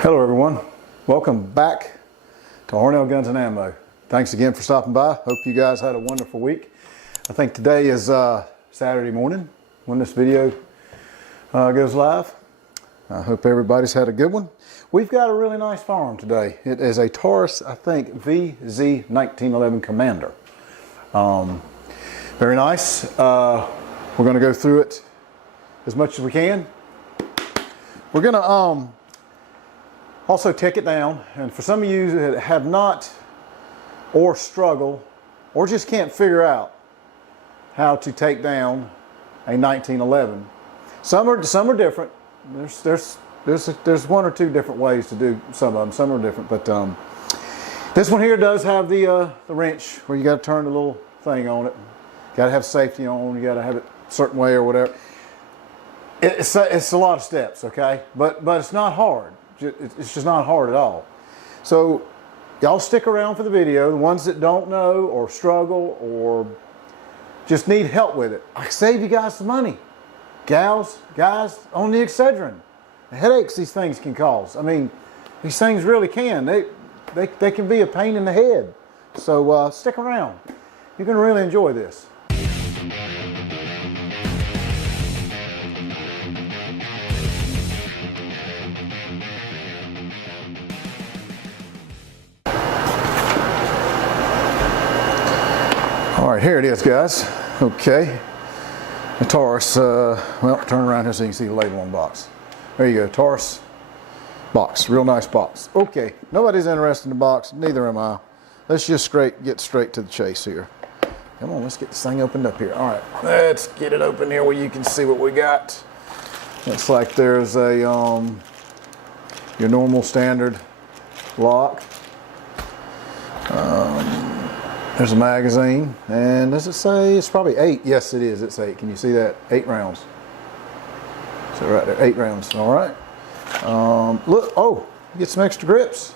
Hello everyone, welcome back to Hornell Guns and Ammo. Thanks again for stopping by. Hope you guys had a wonderful week. I think today is Saturday morning when this video goes live. I hope everybody's had a good one. We've got a really nice firearm today. It is a Taurus, I think, VZ1911 Commander. Very nice. We're going to go through it as much as we can. We're going to also take it down, and for some of you that have not or struggle or just can't figure out how to take down a 1911, some are different. There's one or two different ways to do some of them. Some are different, but this one here does have the wrench where you got to turn the little thing on it. Got to have safety on. You got to have it a certain way or whatever. It's a lot of steps, okay, but it's not hard. It's just not hard at all. So y'all stick around for the video. The ones that don't know or struggle or just need help with it, I save you guys some money. Gals, guys, on the Excedrin. The headaches these things can cause. I mean, these things really can. They can be a pain in the head. So stick around. You're going to really enjoy this. All right, here it is, guys. Okay, the Taurus, well, turn around here so you can see the label on the box. There you go, Taurus box, real nice box. Okay, nobody's interested in the box, neither am I. Let's just get straight to the chase here. Come on, let's get this thing opened up here. All right, let's get it open here where you can see what we got. Looks like there's a, your normal standard lock. There's a magazine, and does it say it's probably 8? Yes, it is. It's 8. Can you see that? 8 rounds. So right there, 8 rounds. All right. Look, oh, you get some extra grips.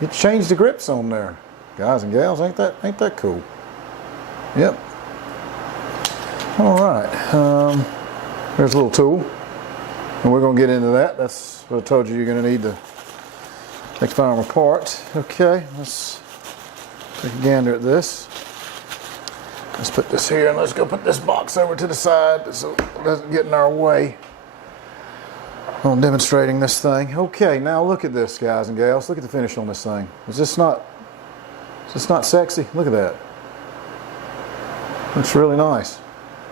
You change the grips on there, guys and gals. Ain't that cool? Yep. All right. There's a little tool, and we're gonna get into that. That's what I told you you're gonna need to take the firearm apart. Okay. Let's take a gander at this. Let's put this here, and let's go put this box over to the side so it doesn't get in our way on demonstrating this thing. Okay, now look at this, guys and gals. Look at the finish on this thing. Is this not sexy? Look at that. Looks really nice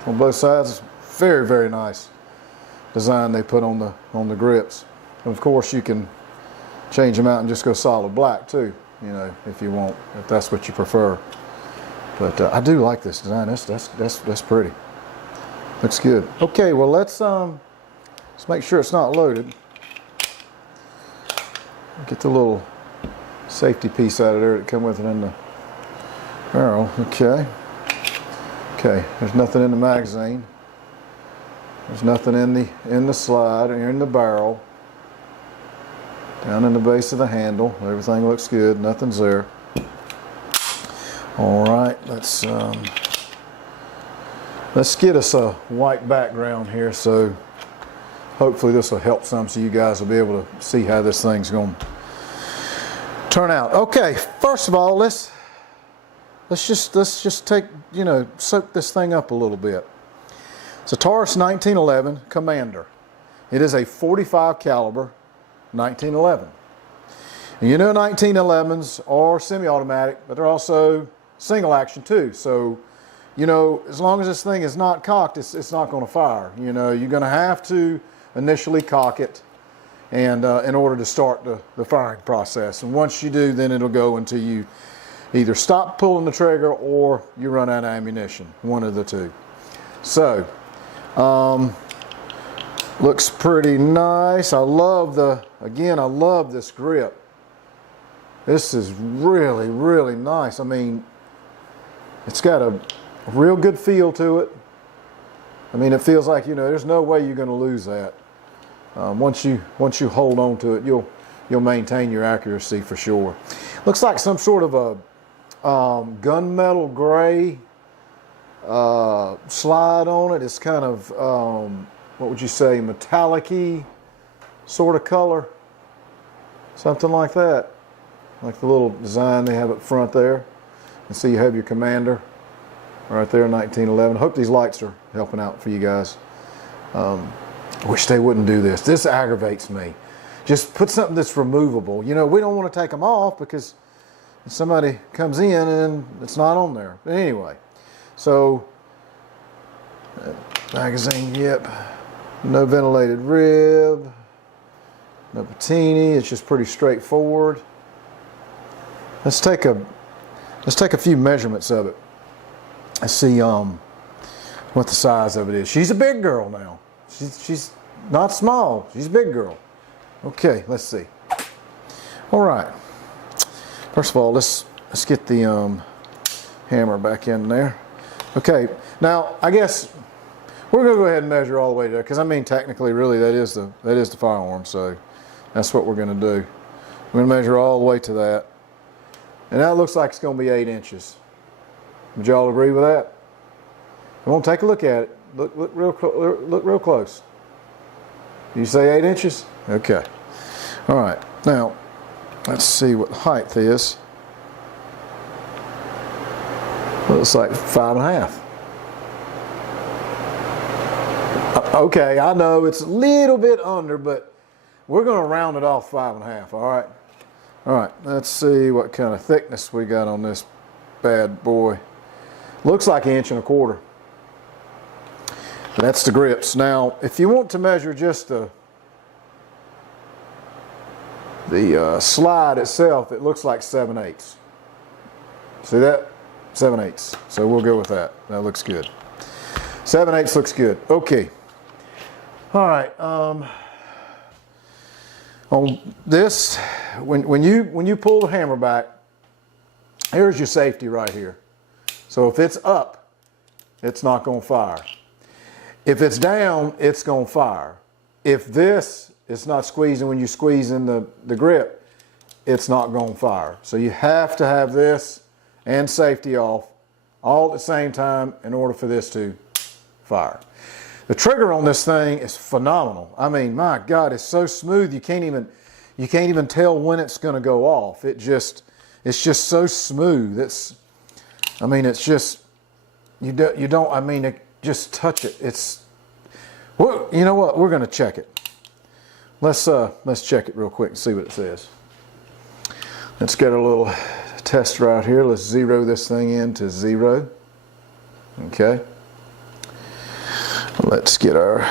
on both sides. It's very, very nice design they put on the grips. And of course, you can change them out and just go solid black too. You know, if you want, if that's what you prefer. But I do like this design. That's pretty. Looks good. Okay, well let's make sure it's not loaded. Get the little safety piece out of there that come with it in the barrel. Okay. Okay. There's nothing in the magazine. There's nothing in the slide or in the barrel. Down in the base of the handle, everything looks good, nothing's there. All right, let's get us a white background here, so hopefully this will help some, so you guys will be able to see how this thing's going to turn out. Okay, first of all, let's just take, you know, soak this thing up a little bit. It's a Taurus 1911 Commander. It is a 45 caliber 1911. And you know 1911s are semi-automatic, but they're also single action too. So, you know, as long as this thing is not cocked, it's not going to fire. You know, you're going to have to initially cock it, and in order to start the firing process. And once you do, then it'll go until you either stop pulling the trigger or you run out of ammunition. One of the two. So, looks pretty nice. I love this grip. This is really, really nice. I mean, it's got a real good feel to it. I mean, it feels like, you know, there's no way you're going to lose that. Once you hold on to it, you'll maintain your accuracy for sure. Looks like some sort of a gunmetal gray slide on it. It's kind of what would you say, metallic-y sort of color. Something like that. Like the little design they have up front there. And see you have your Commander right there, 1911. I hope these lights are helping out for you guys. I wish they wouldn't do this. This aggravates me. Just put something that's removable. You know, we don't want to take them off because somebody comes in and it's not on there. But anyway, so magazine, yep. No ventilated rib. No patini. It's just pretty straightforward. Let's take a few measurements of it. Let's see what the size of it is. She's a big girl now. She's not small. She's a big girl. Okay, let's see. All right. First of all, let's get the hammer back in there. Okay. Now, I guess we're gonna go ahead and measure all the way there, because I mean, technically, really, that is the firearm. So that's what we're gonna do. We're gonna measure all the way to that, and that looks like it's gonna be 8 inches. Would y'all agree with that? Come on, take a look at it. Look real close. You say 8 inches? Okay. All right. Now, let's see what height is. Looks like 5.5. Okay, I know it's a little bit under, but we're going to round it off 5.5. All right. All right. Let's see what kind of thickness we got on this bad boy. Looks like 1.25 inches. That's the grips. Now, if you want to measure just the slide itself, it looks like 7/8. See that? 7/8. So we'll go with that. That looks good. 7/8 looks good. Okay. All right. On this, when you pull the hammer back, here's your safety right here. So if it's up, it's not going to fire. If it's down, it's going to fire. If this is not squeezing when you squeeze in the grip, it's not going to fire. So you have to have this and safety off all at the same time in order for this to fire. The trigger on this thing is phenomenal. I mean, my God, it's so smooth you can't even tell when it's going to go off. It's just so smooth. It's just you don't. I mean, just touch it. Well, you know what? We're going to check it. Let's check it real quick and see what it says. Let's get a little test right here. Let's zero this thing into 0. Okay. Let's get our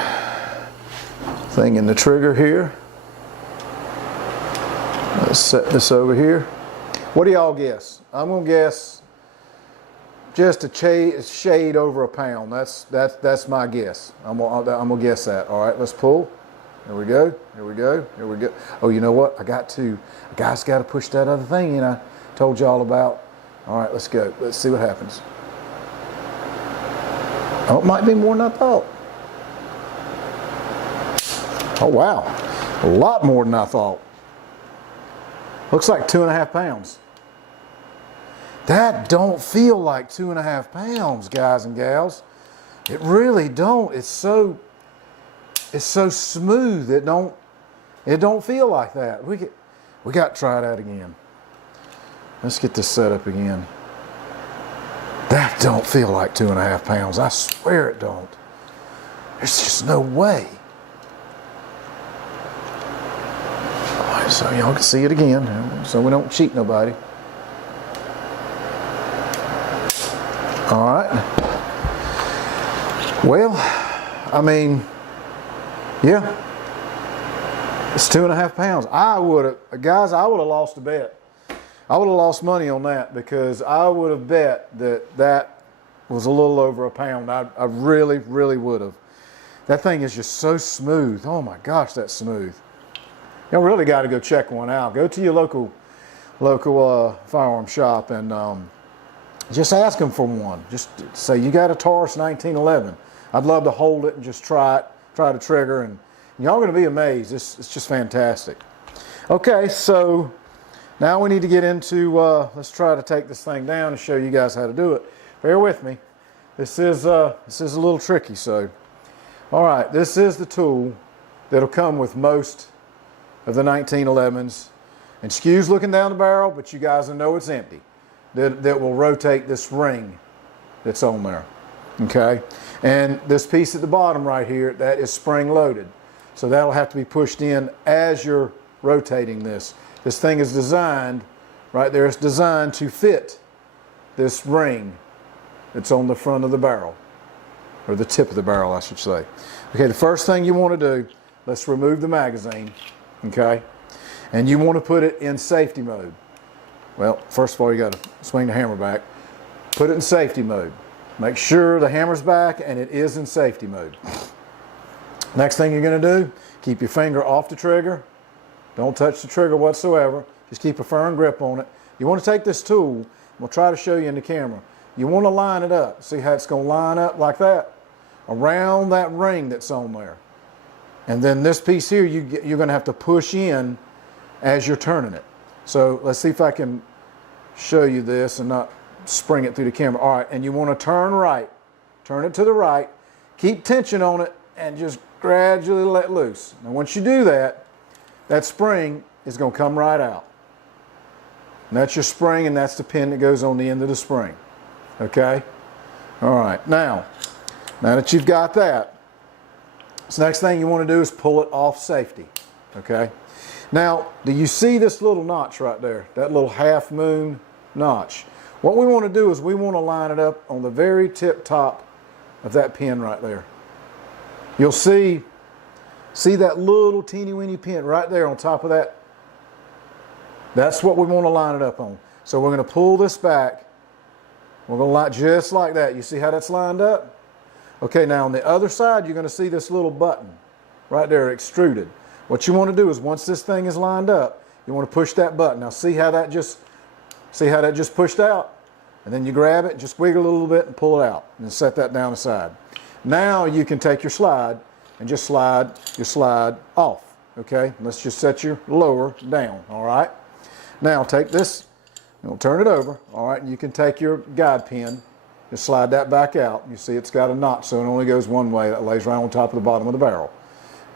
thing in the trigger here. Let's set this over here. What do y'all guess? I'm going to guess just a shade over 1 pound. That's my guess. I'm gonna guess that. All right, let's pull. Here we go. Here we go. Here we go. Oh, you know what? I got to push that other thing in. I told y'all about. All right, let's go. Let's see what happens. Oh, it might be more than I thought. Oh wow, a lot more than I thought. Looks like 2.5 pounds. That don't feel like 2.5 pounds, guys and gals. It really don't. It's so smooth. It don't feel like that. We got to try that again. Let's get this set up again. That don't feel like 2.5 pounds. I swear it don't. There's just no way. All right, so y'all can see it again, so we don't cheat nobody. All right. Well, I mean, yeah, it's 2.5 pounds. Guys, I would have lost a bet. I would have lost money on that because I would have bet that was a little over 1 pound. I really, really would have. That thing is just so smooth. Oh my gosh, that's smooth. Y'all really got to go check one out. Go to your local firearm shop and just ask them for one. Just say, you got a Taurus 1911. I'd love to hold it and just try the trigger, and y'all are going to be amazed. It's just fantastic. Okay, so now we need to get into, let's try to take this thing down and show you guys how to do it. Bear with me. This is a little tricky, so. All right, this is the tool that'll come with most of the 1911s. And skew's looking down the barrel, but you guys will know it's empty. That will rotate this ring that's on there. Okay? And this piece at the bottom right here, that is spring loaded. So that'll have to be pushed in as you're rotating this. This thing is designed, right there, it's designed to fit this ring that's on the front of the barrel, or the tip of the barrel, I should say. Okay, the first thing you want to do, let's remove the magazine, okay? And you want to put it in safety mode. Well, first of all, you got to swing the hammer back. Put it in safety mode. Make sure the hammer's back and it is in safety mode. Next thing you're going to do, keep your finger off the trigger. Don't touch the trigger whatsoever. Just keep a firm grip on it. You want to take this tool, we'll try to show you in the camera. You want to line it up. See how it's going to line up like that? Around that ring that's on there. And then this piece here, you're going to have to push in as you're turning it. So let's see if I can show you this and not spring it through the camera. All right, and you want to turn right. Turn it to the right. Keep tension on it and just gradually let loose. Now once you do that, that spring is going to come right out. And that's your spring, and that's the pin that goes on the end of the spring. Okay? All right, now that you've got that, this next thing you want to do is pull it off safety. Okay? Now, do you see this little notch right there? That little half moon notch. What we want to do is we want to line it up on the very tip top of that pin right there. You'll see that little teeny weeny pin right there on top of that. That's what we want to line it up on. So we're going to pull this back. We're going to line just like that. You see how that's lined up? Okay, now on the other side, you're going to see this little button right there extruded. What you want to do is once this thing is lined up, you want to push that button. Now see how that just pushed out? And then you grab it, just wiggle a little bit and pull it out. And then set that down aside. Now you can take your slide and just slide your slide off. Okay, let's just set your lower down. All right. Now take this, you'll turn it over. All right, and you can take your guide pin, just slide that back out. You see it's got a notch, so it only goes one way. That lays right on top of the bottom of the barrel.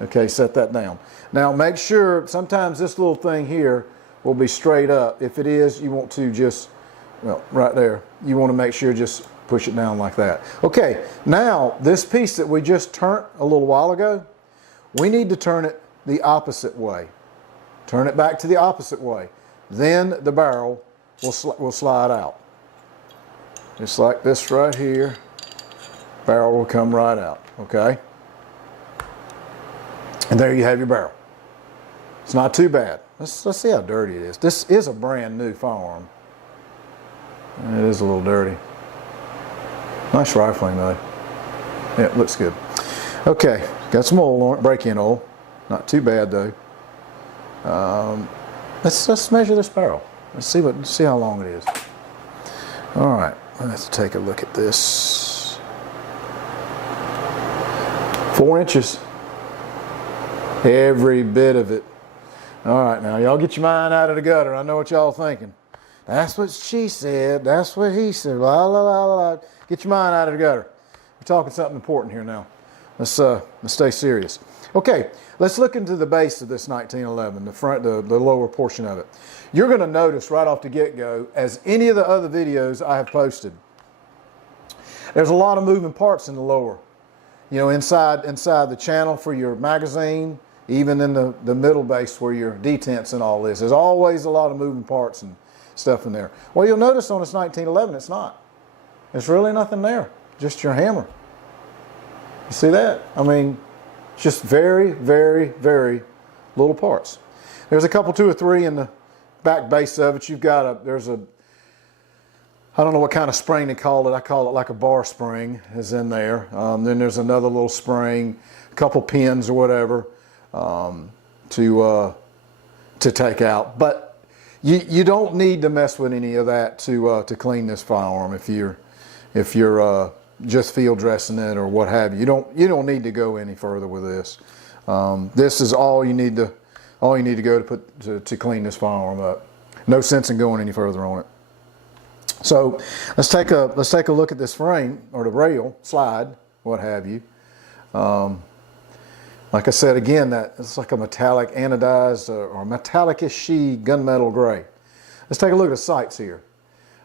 Okay, set that down. Now make sure, sometimes this little thing here will be straight up. If it is, you want to just, well, right there, you want to make sure just push it down like that. Okay, now this piece that we just turned a little while ago, we need to turn it the opposite way. Turn it back to the opposite way. Then the barrel will slide out. Just like this right here, barrel will come right out, okay? And there you have your barrel. It's not too bad. Let's see how dirty it is. This is a brand new firearm. It is a little dirty. Nice rifling though. Yeah, it looks good. Okay, got some oil on it, break-in oil. Not too bad though. Let's measure this barrel. Let's see how long it is. All right, let's take a look at this. 4 inches. Every bit of it. All right, now y'all get your mind out of the gutter. I know what y'all thinking. That's what she said. That's what he said. Blah, blah, blah, blah. Get your mind out of the gutter. We're talking something important here now. Let's stay serious. Okay, let's look into the base of this 1911, the lower portion of it. You're going to notice right off the get-go, as any of the other videos I have posted, there's a lot of moving parts in the lower. You know, inside the channel for your magazine, even in the middle base where your detents and all this. There's always a lot of moving parts and stuff in there. Well, you'll notice on this 1911, it's not. There's really nothing there, just your hammer. You see that? I mean, just very, very, very little parts. There's a couple, 2 or 3 in the back base of it. You've got there's a, I don't know what kind of spring they call it. I call it like a bar spring is in there. Then there's another little spring, a couple pins or whatever to take out. But you don't need to mess with any of that to clean this firearm if you're just field dressing it or what have you. You don't need to go any further with this. This is all you need to go to clean this firearm up. No sense in going any further on it. So let's take a look at this frame or the rail, slide, what have you. Like I said, again, that it's like a metallic anodized or metallic-ish gunmetal gray. Let's take a look at the sights here.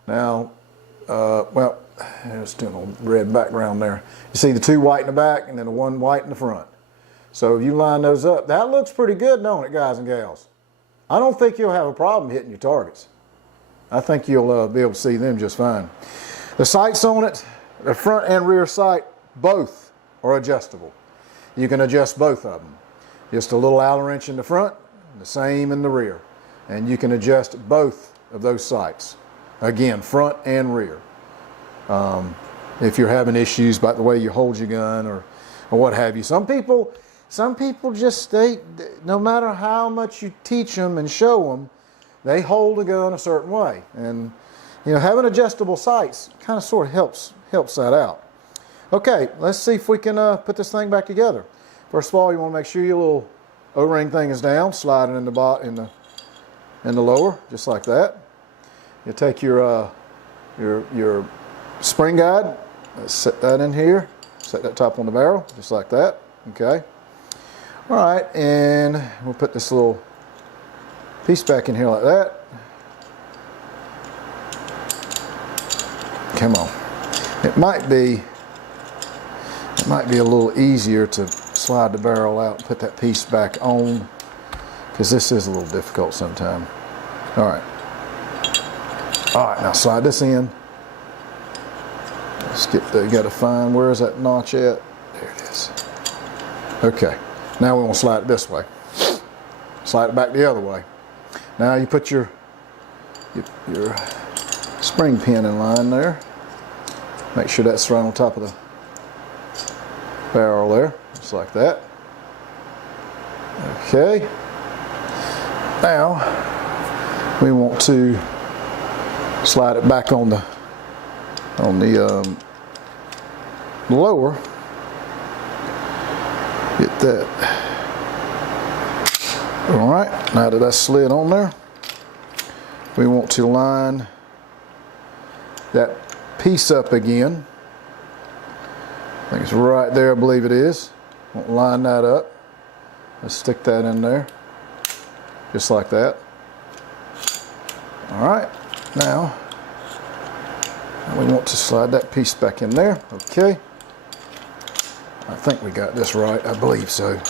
Now, well, there's still a red background there. You see the two white in the back and then the one white in the front. So if you line those up, that looks pretty good, don't it, guys and gals? I don't think you'll have a problem hitting your targets. I think you'll be able to see them just fine. The sights on it, the front and rear sight, both are adjustable. You can adjust both of them. Just a little Allen wrench in the front, the same in the rear. And you can adjust both of those sights. Again, front and rear. If you're having issues about the way you hold your gun or what have you. Some people just, no matter how much you teach them and show them, they hold a gun a certain way. And you know, having adjustable sights kind of sort of helps that out. Okay, let's see if we can put this thing back together. First of all, you want to make sure your little O-ring thing is down, slide it in the lower, just like that. You take your spring guide, set that in here, set that top on the barrel, just like that. Okay. All right, and we'll put this little piece back in here like that. Come on. It might be a little easier to slide the barrel out and put that piece back on, because this is a little difficult sometimes. All right. All right, now slide this in. Let's get the, you got to find, where is that notch at? There it is. Okay, now we want to slide it this way. Slide it back the other way. Now you put your spring pin in line there. Make sure that's right on top of the barrel there, just like that. Okay. Now we want to slide it back on the lower. Get that. All right, now that that's slid on there, we want to line that piece up again. I think it's right there, I believe it is. We'll line that up. Let's stick that in there, just like that. All right, now we want to slide that piece back in there. Okay. I think we got this right. I believe so.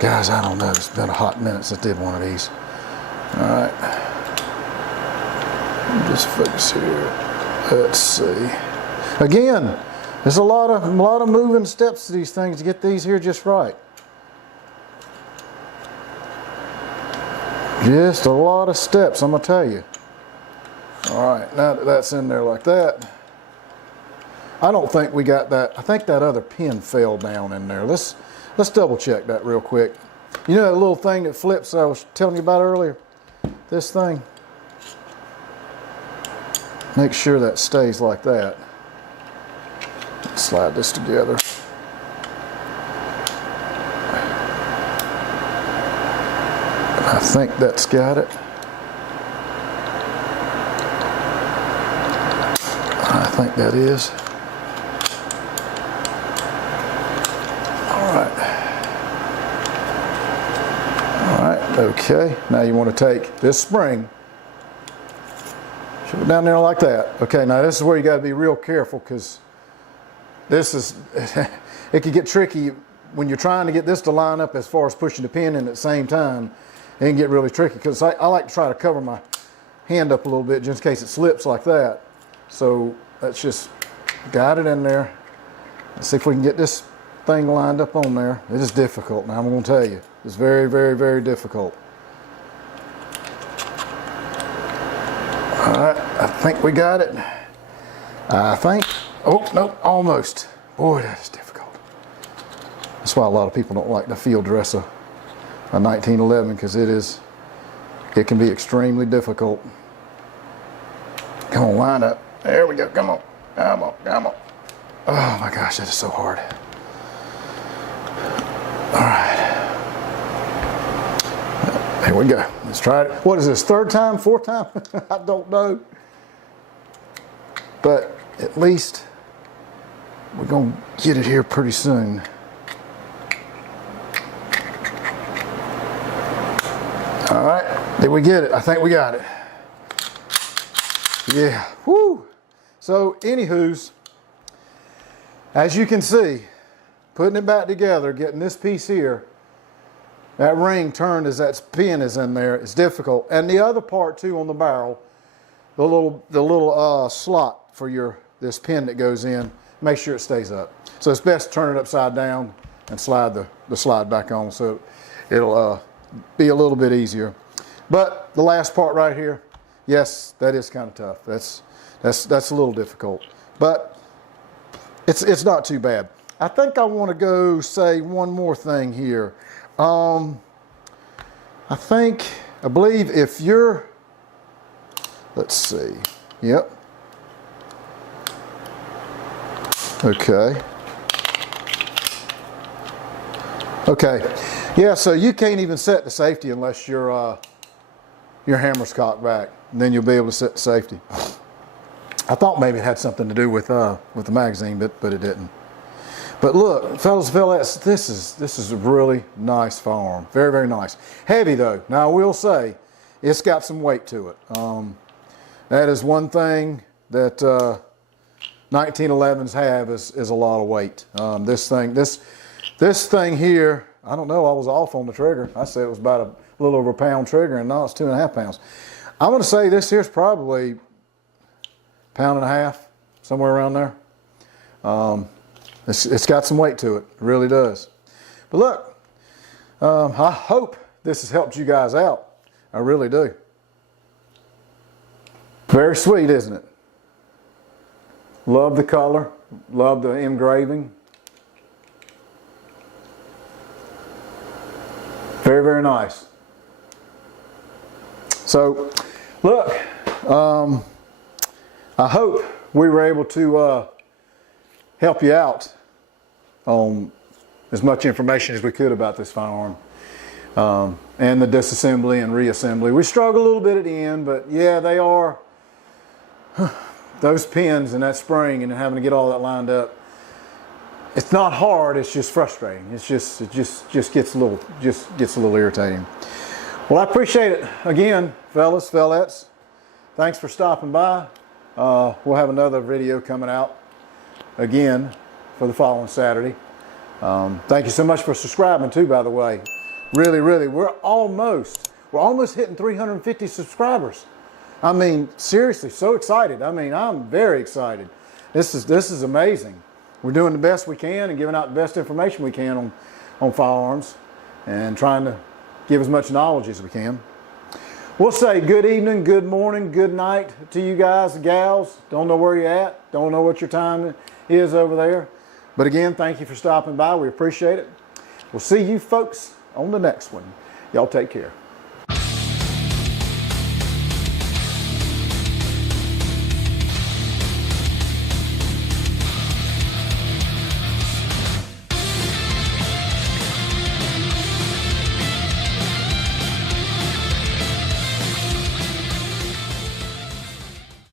Guys, I don't know. It's been a hot minute since I did one of these. All right. Just focus here. Let's see. Again, there's a lot of moving steps to these things to get these here just right. Just a lot of steps, I'm gonna tell you. All right, now that that's in there like that, I don't think we got that. I think that other pin fell down in there. Let's double check that real quick. You know that little thing that flips I was telling you about earlier? This thing. Make sure that stays like that. Let's slide this together. I think that's got it. I think that is. All right, okay. Now you want to take this spring, shove it down there like that. Okay, now this is where you got to be real careful, because this is, it can get tricky when you're trying to get this to line up as far as pushing the pin in at the same time. It can get really tricky, because I like to try to cover my hand up a little bit just in case it slips like that. So let's just guide it in there. Let's see if we can get this thing lined up on there. It is difficult now, I'm going to tell you. It's very, very, very difficult. All right, I think we got it. I think, oh, nope, almost. Boy, that is difficult. That's why a lot of people don't like the field dress a 1911, because it can be extremely difficult. Come on, line up. There we go, come on, come on, come on. Oh my gosh, that is so hard. All right. Here we go. Let's try it. What is this, third time, fourth time? I don't know. But at least we're going to get it here pretty soon. All right, did we get it? I think we got it. Yeah, whoo. So anywho's, as you can see, putting it back together, getting this piece here, that ring turned as that pin is in there, it's difficult. And the other part too on the barrel, the little slot for this pin that goes in, make sure it stays up. So it's best to turn it upside down and slide the slide back on, so it'll be a little bit easier. But the last part right here, yes, that is kind of tough. That's a little difficult, but it's not too bad. I think I want to go say one more thing here. I believe if you're, let's see, yep. Okay. Okay. Yeah, so you can't even set the safety unless your hammer's cocked back. And then you'll be able to set the safety. I thought maybe it had something to do with the magazine, but it didn't. But look, fellas, this is a really nice firearm. Very, very nice. Heavy though. Now I will say, it's got some weight to it. That is one thing that 1911s have is a lot of weight. This thing here, I don't know, I was off on the trigger. I said it was about a little over a pound trigger, and now it's 2.5 pounds. I'm going to say this here's probably 1.5 pounds, somewhere around there. It's got some weight to it. It really does. But look, I hope this has helped you guys out. I really do. Very sweet, isn't it? Love the color. Love the engraving. Very, very nice. So, look, I hope we were able to help you out on as much information as we could about this firearm and the disassembly and reassembly. We struggle a little bit at the end, but yeah, they are those pins and that spring and having to get all that lined up. It's not hard, it's just frustrating. It just gets a little irritating. Well, I appreciate it again, fellas, fellettes. Thanks for stopping by. We'll have another video coming out again for the following Saturday. Thank you so much for subscribing too, by the way. Really, really, we're almost hitting 350 subscribers. I mean, seriously, so excited. I mean, I'm very excited. This is amazing. We're doing the best we can and giving out the best information we can on firearms and trying to give as much knowledge as we can. We'll say good evening, good morning, good night to you guys, gals. Don't know where you're at. Don't know what your time is over there. But again, thank you for stopping by. We appreciate it. We'll see you folks on the next one. Y'all take care.